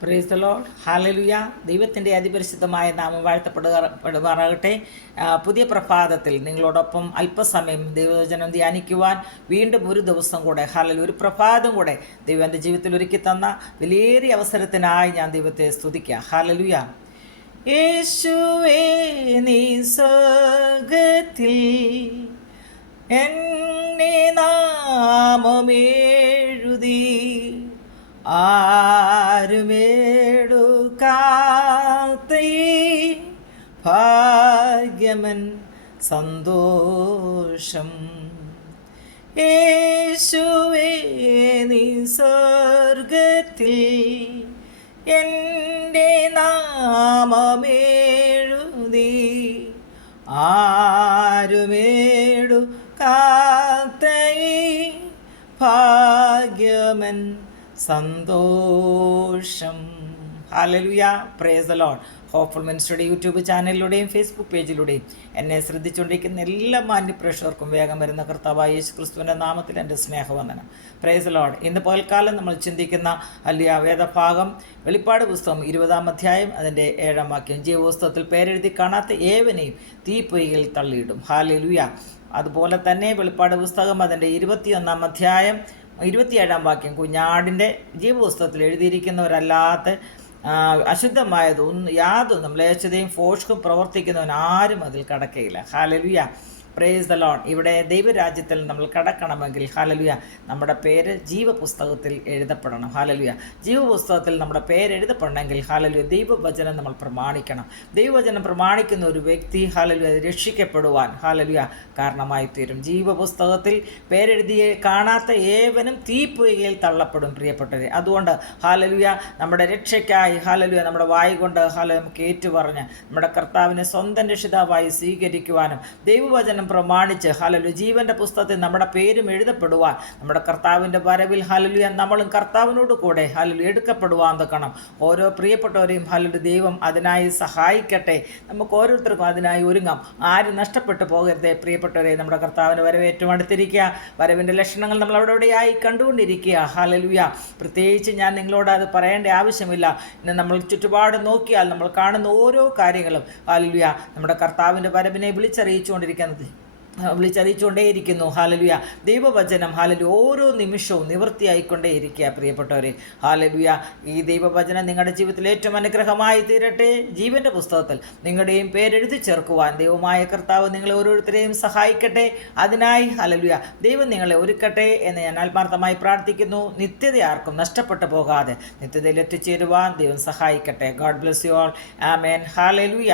Price the Lord. Hallelujah. ദൈവത്തിൻ്റെ അതിപരിശുദ്ധമായ നാമം വാഴ്ത്തപ്പെടുമാറാകട്ടെ. പുതിയ പ്രഭാതത്തിൽ നിങ്ങളോടൊപ്പം അല്പസമയം ദൈവവചനം ധ്യാനിക്കുവാൻ വീണ്ടും ഒരു ദിവസം കൂടെ ഒരു പ്രഭാതം കൂടെ ദൈവം എൻ്റെ ജീവിതത്തിൽ ഒരുക്കി തന്ന വിലയേറിയ അവസരത്തിനായി ഞാൻ ദൈവത്തെ സ്തുതിക്കാം. ഹല്ലേലൂയ. യേശുവേ നീ സ്വർഗ്ഗത്തിൽ എന്നെ നാമമെഴുതി ആരുമേടുക്കാത്ത ഭാഗ്യമൻ സന്തോഷം. യേശുവേ നീ സ്വർഗ്ഗത്തിൽ എൻ്റെ നാമമെഴുതി ആരുമേടുക്കാത്ത ഭാഗ്യമൻ സന്തോഷം. Hallelujah. Praise the Lord. Hopeful മിനിസ്റ്ററുടെ യൂട്യൂബ് ചാനലിലൂടെയും ഫേസ്ബുക്ക് പേജിലൂടെയും എന്നെ ശ്രദ്ധിച്ചുകൊണ്ടിരിക്കുന്ന എല്ലാ മാന്യപ്രേക്ഷകർക്കും വേഗം വരുന്ന കർത്താവായ യേശു ക്രിസ്തുവിൻ്റെ നാമത്തിൽ എൻ്റെ സ്നേഹവന്ദനം. Price the Lord. ഇന്ന് പകൽക്കാലം നമ്മൾ ചിന്തിക്കുന്ന വലിയ വേദഭാഗം വെളിപ്പാട് പുസ്തകം 20-ാം അധ്യായം അതിൻ്റെ 7-ാം വാക്യം. ജീവപുസ്തകത്തിൽ പേരെഴുതി കാണാത്ത ഏവനെയും തീപ്പൊയ്കയിൽ തള്ളിയിടും. ഹല്ലേലൂയ. അതുപോലെ തന്നെ വെളിപ്പാട് പുസ്തകം അതിൻ്റെ 21-ാം അധ്യായം 27-ാം വാക്യം. കുഞ്ഞാടിൻ്റെ ജീവപുസ്തകത്തിൽ എഴുതിയിരിക്കുന്നവരല്ലാത്ത അശുദ്ധമായതൊന്നും യാതൊന്നും മ്ലേച്ഛതയും ഫോഷ്കും പ്രവർത്തിക്കുന്നവൻ ആരും അതിൽ കടക്കയില്ല. ഹല്ലേലൂയ. Praise the Lord. ഇവിടെ ദൈവരാജ്യത്തിൽ നമ്മൾ കടക്കണമെങ്കിൽ ഹല്ലേലൂയ നമ്മുടെ പേര് ജീവപുസ്തകത്തിൽ എഴുതപ്പെടണം. ഹല്ലേലൂയ. ജീവപുസ്തകത്തിൽ നമ്മുടെ പേര് എഴുതപ്പെടണമെങ്കിൽ ഹല്ലേലൂയ ദൈവവചനം നമ്മൾ പ്രമാണിക്കണം. ദൈവവചനം പ്രമാണിക്കുന്ന ഒരു വ്യക്തി ഹല്ലേലൂയ രക്ഷിക്കപ്പെടുവാൻ ഹല്ലേലൂയ കാരണമായി തീരും. ജീവപുസ്തകത്തിൽ പേരെഴുതിയെ കാണാത്ത ഏവനും തീപ്പൊയ്കയിൽ തള്ളപ്പെടും പ്രിയപ്പെട്ടവരെ. അതുകൊണ്ട് ഹല്ലേലൂയ നമ്മുടെ രക്ഷയ്ക്കായി ഹല്ലേലൂയ നമ്മുടെ വായി കൊണ്ട് നമുക്ക് ഏറ്റുപറഞ്ഞ് നമ്മുടെ കർത്താവിനെ സ്വന്തം രക്ഷിതാവായി സ്വീകരിക്കുവാനും ദൈവവചനം പ്രമാണിച്ച് ഹല്ലേലൂയ ജീവന്റെ പുസ്തകത്തിൽ നമ്മുടെ പേരും എഴുതപ്പെടുവാൻ നമ്മുടെ കർത്താവിൻ്റെ വരവിൽ ഹല്ലേലൂയ നമ്മളും കർത്താവിനോട് കൂടെ ഹല്ലേലൂയ എടുക്കപ്പെടുവാൻ തക്കണം. ഓരോ പ്രിയപ്പെട്ടവരെയും ഹല്ലേലൂയ ദൈവം അതിനായി സഹായിക്കട്ടെ. നമുക്ക് ഓരോരുത്തർക്കും അതിനായി ഒരുങ്ങാം. ആരും നഷ്ടപ്പെട്ടു പോകരുതേ പ്രിയപ്പെട്ടവരെ. നമ്മുടെ കർത്താവിൻ്റെ വരവ് ഏറ്റവും അടുത്തിരിക്കുക. വരവിൻ്റെ ലക്ഷണങ്ങൾ നമ്മൾ അവിടെയായി കണ്ടുകൊണ്ടിരിക്കുക. ഹല്ലേലൂയ. പ്രത്യേകിച്ച് ഞാൻ നിങ്ങളോട് അത് പറയേണ്ട ആവശ്യമില്ല. ഇന്ന് നമ്മൾ ചുറ്റുപാട് നോക്കിയാൽ നമ്മൾ കാണുന്ന ഓരോ കാര്യങ്ങളും ഹല്ലേലൂയ നമ്മുടെ കർത്താവിൻ്റെ വരവിനെ വിളിച്ചറിയിച്ചുകൊണ്ടേയിരിക്കുന്നു. ഹല്ലേലൂയ. ദൈവവചനം ഹല്ലേലൂയ ഓരോ നിമിഷവും നിവൃത്തിയായിക്കൊണ്ടേയിരിക്കുക പ്രിയപ്പെട്ടവരെ. ഹല്ലേലൂയ. ഈ ദൈവവചനം നിങ്ങളുടെ ജീവിതത്തിൽ ഏറ്റവും അനുഗ്രഹമായി തീരട്ടെ. ജീവൻ്റെ പുസ്തകത്തിൽ നിങ്ങളുടെയും പേരെഴുതി ചേർക്കുവാൻ ദൈവമായ കർത്താവ് നിങ്ങളെ ഓരോരുത്തരെയും സഹായിക്കട്ടെ. അതിനായി ഹല്ലേലൂയ ദൈവം നിങ്ങളെ ഒരുക്കട്ടെ എന്ന് ഞാൻ ആത്മാർത്ഥമായി പ്രാർത്ഥിക്കുന്നു. നിത്യത ആർക്കും നഷ്ടപ്പെട്ടു പോകാതെ നിത്യതയിൽ എത്തിച്ചേരുവാൻ ദൈവം സഹായിക്കട്ടെ. God bless you all. Amen. Hallelujah.